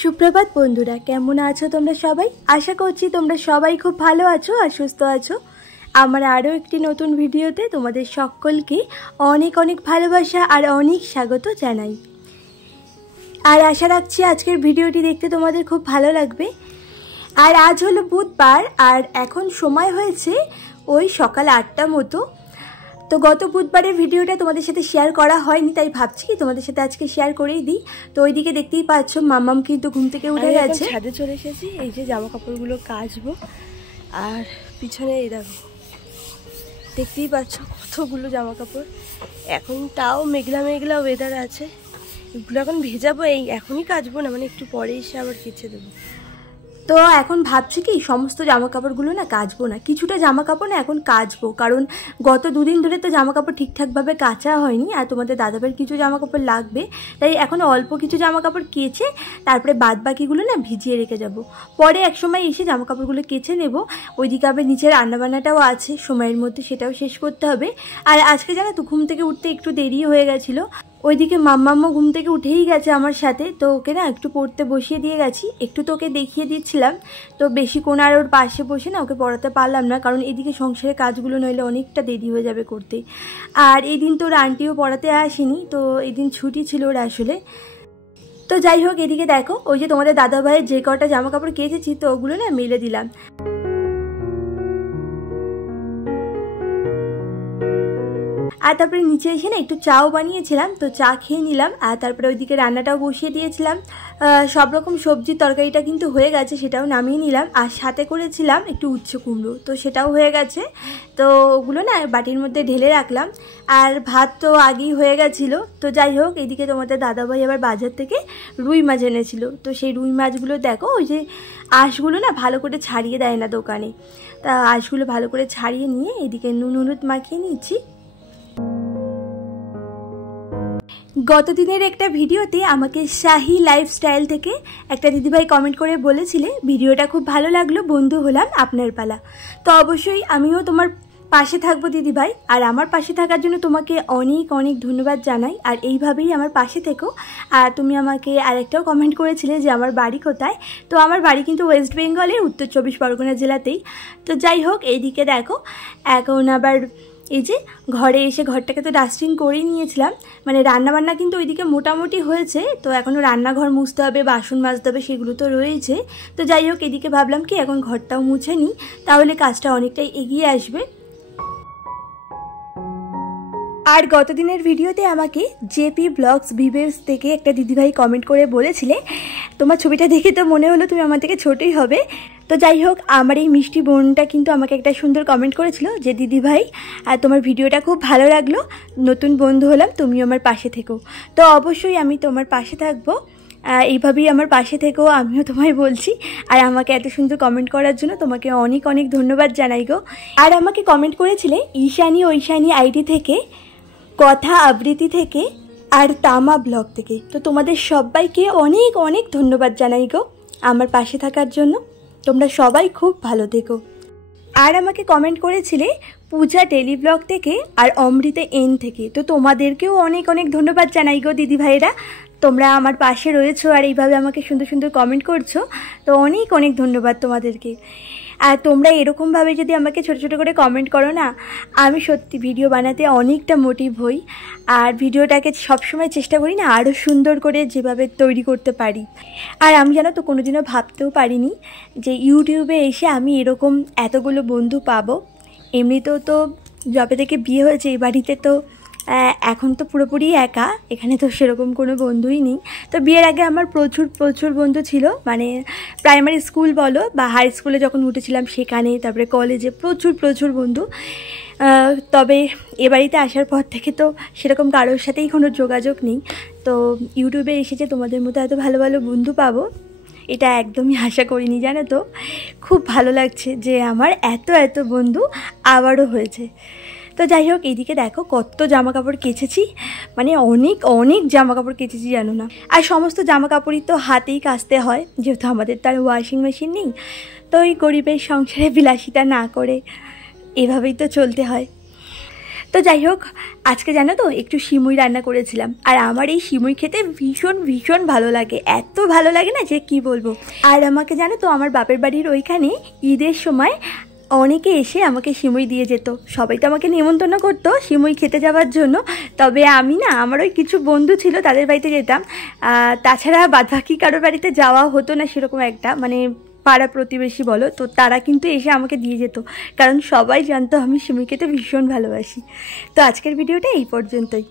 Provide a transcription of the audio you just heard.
সুপ্রভাত বন্ধুরা, কেমন আছো তোমরা সবাই? আশা করছি তোমরা সবাই খুব ভালো আছো আর সুস্থ আছো। আমার আরও একটি নতুন ভিডিওতে তোমাদের সকলকে অনেক অনেক ভালোবাসা আর অনেক স্বাগত জানাই। আর আশা রাখছি আজকের ভিডিওটি দেখতে তোমাদের খুব ভালো লাগবে। আর আজ হলো বুধবার আর এখন সময় হয়েছে ওই সকাল 8টা মতো। তো গত বুধবারের ভিডিওটা তোমাদের সাথে শেয়ার করা হয়নি, তাই ভাবছি কি তোমাদের সাথে আজকে শেয়ার করেই দিই। তো ওইদিকে দেখতেই পাচ্ছ মাম্মাম কিন্তু ঘুম থেকে উঠে গেছে। ছাদে চলে এসেছি, এই যে জামা কাপড়গুলো কাচবো। আর পিছনে এই দেখো, দেখতেই পাচ্ছ কতগুলো জামা কাপড়। এখন তাও মেঘলা মেঘলা ওয়েদার আছে, এগুলো এখন ভেজাবো। এখনই কাচবো না, মানে একটু পরে এসে আবার কেচে দেবো। তো এখন ভাবছি কি সমস্ত জামা কাপড়গুলো না কাচবো না, কিছুটা জামা কাপড় না এখন কাচবো, কারণ গত দুদিন ধরে তো জামা কাপড় ঠিকঠাকভাবে কাচা হয়নি আর তোমাদের দাদাভাইয়ের কিছু জামা কাপড় লাগবে, তাই এখন অল্প কিছু জামা কাপড় কেচে তারপরে বাদ বাকিগুলো না ভিজিয়ে রেখে যাব। পরে এক সময় এসে জামা কাপড়গুলো কেচে নেব। ওইদিকে আবার নিচে রান্নাবান্নাটাও আছে, সময়ের মধ্যে সেটাও শেষ করতে হবে। আর আজকে জানো তো ঘুম থেকে উঠতে একটু দেরি হয়ে গেছিলো। ওইদিকে মাম্মাম্মা ঘুম থেকে উঠেই গেছে আমার সাথে, তো ওকে না একটু পড়তে বসিয়ে দিয়ে গেছি। একটু তো ওকে দেখিয়ে দিচ্ছিলাম, তো বেশিক্ষণ আর ওর পাশে বসে না ওকে পড়াতে পারলাম না, কারণ এদিকে সংসারের কাজগুলো নইলে অনেকটা দেরি হয়ে যাবে করতে। আর এই দিন তো ওর আন্টিও পড়াতে আসেনি, তো এই দিন ছুটি ছিল ওর আসলে। তো যাই হোক, এদিকে দেখো ওই যে তোমাদের দাদাভাইয়ের যে কটা জামা কাপড় কেচেছি তো ওগুলো না মেলে দিলাম। আর তারপরে নিচে এসে না একটু চাও বানিয়েছিলাম, তো চা খেয়ে নিলাম। আর তারপরে ওইদিকে রান্নাটাও বসিয়ে দিয়েছিলাম। সব রকম সবজির তরকারিটা কিন্তু হয়ে গেছে, সেটাও নামিয়ে নিলাম। আর সাথে করেছিলাম একটু উচ্ছে কুমড়ো, তো সেটাও হয়ে গেছে। তো ওগুলো না বাটির মধ্যে ঢেলে রাখলাম। আর ভাত তো আগেই হয়ে গেছিলো। তো যাই হোক, এদিকে তোমাদের দাদাভাই আবার বাজার থেকে রুই মাছ এনেছিল। তো সেই রুই মাছগুলো দেখো, ওই যে আঁশগুলো না ভালো করে ছাড়িয়ে দেয় না দোকানে, তা আঁশগুলো ভালো করে ছাড়িয়ে নিয়ে এদিকে নুন হলুদ মাখিয়ে নিচ্ছি। গত দিনের একটা ভিডিওতে আমাকে শাহি লাইফস্টাইল থেকে একটা দিদিভাই কমেন্ট করে বলেছিলে ভিডিওটা খুব ভালো লাগলো, বন্ধু হলাম আপনার পালা। তো অবশ্যই আমিও তোমার পাশে থাকবো দিদিভাই, আর আমার পাশে থাকার জন্য তোমাকে অনেক অনেক ধন্যবাদ জানাই। আর এইভাবেই আমার পাশে থেকো। আর তুমি আমাকে আরেকটাও কমেন্ট করেছিলে যে আমার বাড়ি কোথায়। তো আমার বাড়ি কিন্তু ওয়েস্ট বেঙ্গলের উত্তর 24 পরগনা জেলাতেই। তো যাই হোক, এইদিকে দেখো এখন আবার এই যে ঘরে এসে ঘরটাকে তো ডাস্টিং করেই নিয়েছিলাম, মানে রান্নাবান্না কিন্তু ওইদিকে মোটামুটি হয়েছে। তো এখনও রান্নাঘর মুছতে হবে, বাসন মাজতে হবে, সেগুলো তো রয়েছে। তো যাই হোক, এদিকে ভাবলাম কি এখন ঘরটাও মুছে নিই, তাহলে কাজটা অনেকটাই এগিয়ে আসবে। আর গত দিনের ভিডিওতে আমাকে জেপি ব্লগস ভিভেস থেকে একটা দিদিভাই কমেন্ট করে বলেছিলে তোমার ছবিটা দেখে তো মনে হলো তুমি আমার থেকে ছোটই হবে। তো যাই হোক, আমার এই মিষ্টি বোনটা কিন্তু আমাকে একটা সুন্দর কমেন্ট করেছিল যে দিদিভাই তোমার ভিডিওটা খুব ভালো লাগলো, নতুন বন্ধু হলাম, তুমিও আমার পাশে থেকো। তো অবশ্যই আমি তোমার পাশে থাকবো, এইভাবেই আমার পাশে থেকেও আমিও তোমায় বলছি। আর আমাকে এত সুন্দর কমেন্ট করার জন্য তোমাকে অনেক অনেক ধন্যবাদ জানাই গো। আর আমাকে কমেন্ট করেছিলে ঈশানী ঐশানী আইডি থেকে, কথা আবৃত্তি থেকে, আর তামা ব্লগ থেকে। তো তোমাদের সবাইকে অনেক অনেক ধন্যবাদ জানাই গো আমার পাশে থাকার জন্য। তোমরা সবাই খুব ভালো থেকো। আর আমাকে কমেন্ট করেছিলে পূজা ডেলি ব্লগ থেকে আর অমৃতা এন থেকে। তো তোমাদেরকেও অনেক অনেক ধন্যবাদ জানাই গো দিদি ভাইরা, তোমরা আমার পাশে রয়েছো আর এইভাবে আমাকে সুন্দর সুন্দর কমেন্ট করছো। তো অনেক অনেক ধন্যবাদ তোমাদেরকে। আর তোমরা এরকমভাবে যদি আমাকে ছোটো ছোটো করে কমেন্ট করো না, আমি সত্যি ভিডিও বানাতে অনেকটা মোটিভ হই। আর ভিডিওটাকে সবসময় চেষ্টা করি না আরও সুন্দর করে যেভাবে তৈরি করতে পারি। আর আমি জানো তো কোনোদিনও ভাবতেও পারিনি যে ইউটিউবে এসে আমি এরকম এতগুলো বন্ধু পাবো। এমনিতেও তো যবে থেকে বিয়ে হয়েছে এই বাড়িতে তো এখন তো পুরোপুরি একা, এখানে তো সেরকম কোনো বন্ধুই নেই। তো বিয়ের আগে আমার প্রচুর প্রচুর বন্ধু ছিল, মানে প্রাইমারি স্কুল বলো বা হাই স্কুলে যখন উঠেছিলাম সেখানে, তারপরে কলেজে প্রচুর প্রচুর বন্ধু। তবে এ বাড়িতে আসার পর থেকে তো সেরকম কারোর সাথেই কোনো যোগাযোগ নেই। তো ইউটিউবে এসে যে তোমাদের মতো এত ভালো ভালো বন্ধু পাবো এটা একদমই আশা করিনি, জানো তো। খুব ভালো লাগছে যে আমার এত এত বন্ধু আবারও হয়েছে। তো যাই হোক, এইদিকে দেখো কত জামা কাপড় কেচেছি, মানে অনেক অনেক জামা কাপড় কেচেছি জানো না। আর সমস্ত জামা কাপড়ই তো হাতেই কাচতে হয়, যেহেতু আমাদের তার ওয়াশিং মেশিন নেই। তো ওই গরিবের সংসারে বিলাসিতা না করে এভাবেই তো চলতে হয়। তো যাই হোক, আজকে জানো তো একটু সিমুই রান্না করেছিলাম, আর আমার এই সিমুই খেতে ভীষণ ভীষণ ভালো লাগে, এত ভালো লাগে না যে কি বলবো। আর আমাকে জানো তো আমার বাপের বাড়ির ওইখানে ঈদের সময় অনেকে এসে আমাকে সিমুই দিয়ে যেত। সবাই তো আমাকে নিমন্ত্রণ করতো সিমুই খেতে যাওয়ার জন্য, তবে আমি না, আমার ওই কিছু বন্ধু ছিল তাদের বাড়িতে যেতাম, তাছাড়া বাদবাকি কারোর বাড়িতে যাওয়া হতো না সেরকম একটা, মানে পাড়া প্রতিবেশী বলো, তো তারা কিন্তু এসে আমাকে দিয়ে যেত, কারণ সবাই জানতো আমি সিমুই খেতে ভীষণ ভালোবাসি। তো আজকের ভিডিওটা এই পর্যন্তই।